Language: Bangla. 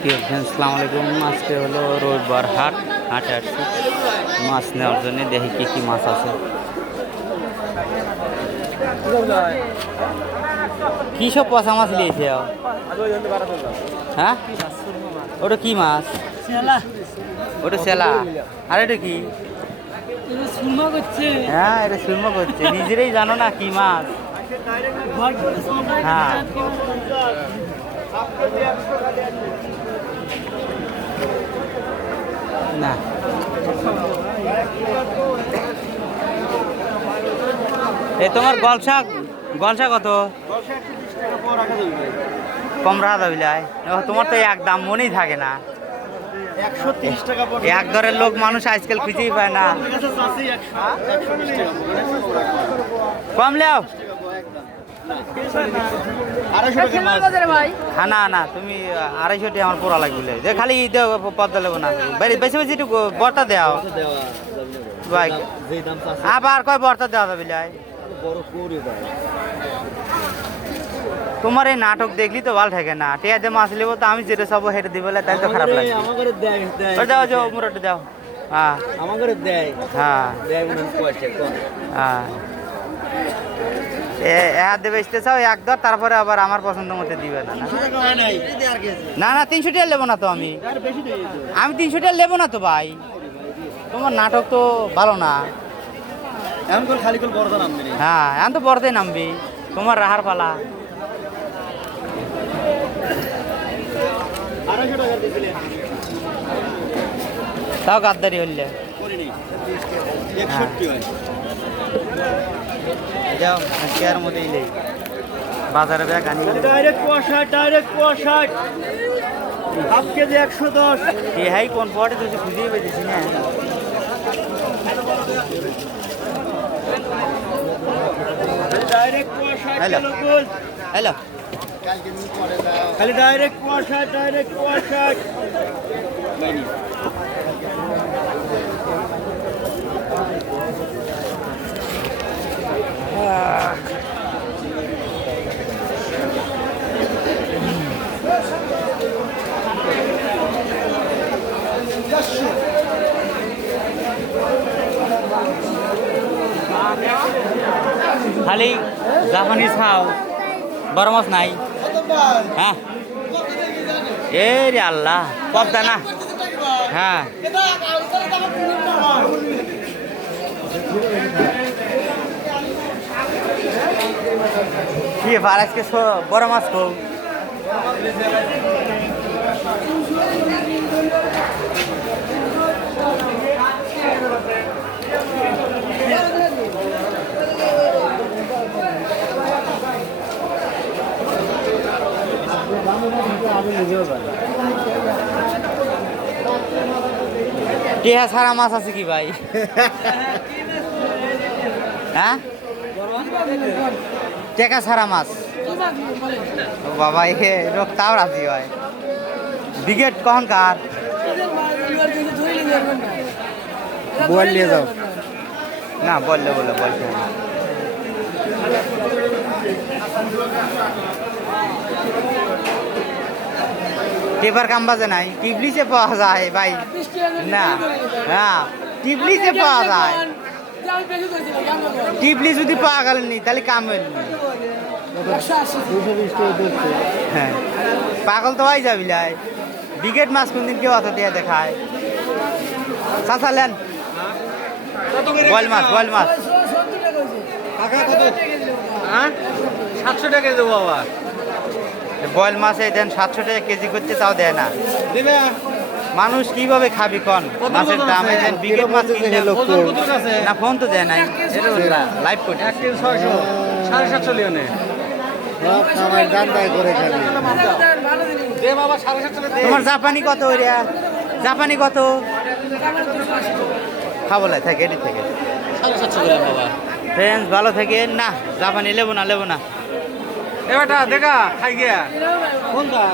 আসসালামু আলাইকুম। আজকে হলো রবিবার, হাটে আসছি মাছ নেওয়ার জন্য। দেখি কি কি মাছ আছে। কি সব পচা মাছ নিয়েছে? হ্যাঁ, ওটা কি মাছ? ওটা সেলা। আর এটা কি? হ্যাঁ, এটা সুরমা করছে। নিজেরাই জানো না কি মাছ। হ্যাঁ, না এই তোমার গলসা কত? কম রাখা যাবে? তোমার তো এক দাম মনেই থাকে না। 130 টাকা এক দরের লোক মানুষ আজকাল খুঁজেই পায় না। কম লেও না না, তুমি 250 টাকা আমার পোড়া লাগবে। যে খালি পদ্মা লেবো না, বেশি বেশি একটু বর্তা দেওয়া ভাই। আবার কয় বর্তা দেওয়া যাবে? তোমার এই নাটক দেখলি তো ভালো থাকে না। টিয়া দিয়ে মাছ নেবো তো আমি যেটা সব হেঁটে দিব, তাই তো খারাপ লাগে। দাও যে মুরটা দাও। হ্যাঁ হ্যাঁ হ্যাঁ, বেচতে চাও এক দর, তারপরে আবার আমার পছন্দ মতো দিবে না। না না, 300 টাকা নেবো না তো আমি 300 টাকা নেবো না তো ভাই। তোমার নাটক তো ভালো না। হ্যাঁ, এখন তো বড়দাই নামবি, তোমার রাহার পালা। তাও গাদ্দারি হইলে যাও কেয়ার মধ্যেই নেই। বাজারে ব্যাগ আনি ডাইরেক্ট 65 হাফ কেজি 110। এ হাই কোন পড়ে তুই খুঁজেই পেয়েছিস না। ডাইরেক্ট 65 হ্যালো হ্যালো, খালি ডাইরেক্ট 65 খালি জাপানিজ খাও, বড় মাছ নাই? হ্যাঁ, এ রে আল্লাহ, পদ্মা না? হ্যাঁ, কি ব্যাপার আজকে বড় মাছ খাও? টিহা ছাড়া মাছ আছে কি ভাই? হ্যাঁ, টেকা ছাড়া মাছ? ও বাবা, এ লোক তাও রাজি হয়। বিকেট কখনকার বল নিয়ে যাও না? বললে বললে বলছে টেপার কাম বাজে নাই। টিবলিসে পাওয়া যায় ভাই। না হ্যাঁ, টিবলিসে পাওয়া যায়। টিবলি যদি পাওয়া গেল নি তাহলে কাম হইল। হ্যাঁ, পাগল তো হয়ে যাবি লাই। বিকেট মাছ কোনদিন কেউ অত দিয়ে দেখায়? চাচালেন বল মাছ 700 টাকা দেবো আবার। বয়েল মাছ এই দেন 700 টাকা কেজি করতে, তাও দেয় না। মানুষ কিভাবে খাবি কন? মাছের দাম এই দেন। বিকেট মাছ কিনলে না, ফোন তো দেয় নাই। লাইভ করছে 750 লিওনে তোমার জাপানি কত? জাপানি কত খাবো লাই থাকে? এটি থেকে 750 বাবা। ফ্রেন্ডস ভালো থেকে না, জাপানি লেবো না। এবারটা দেখা খাই গিয়া কোনটা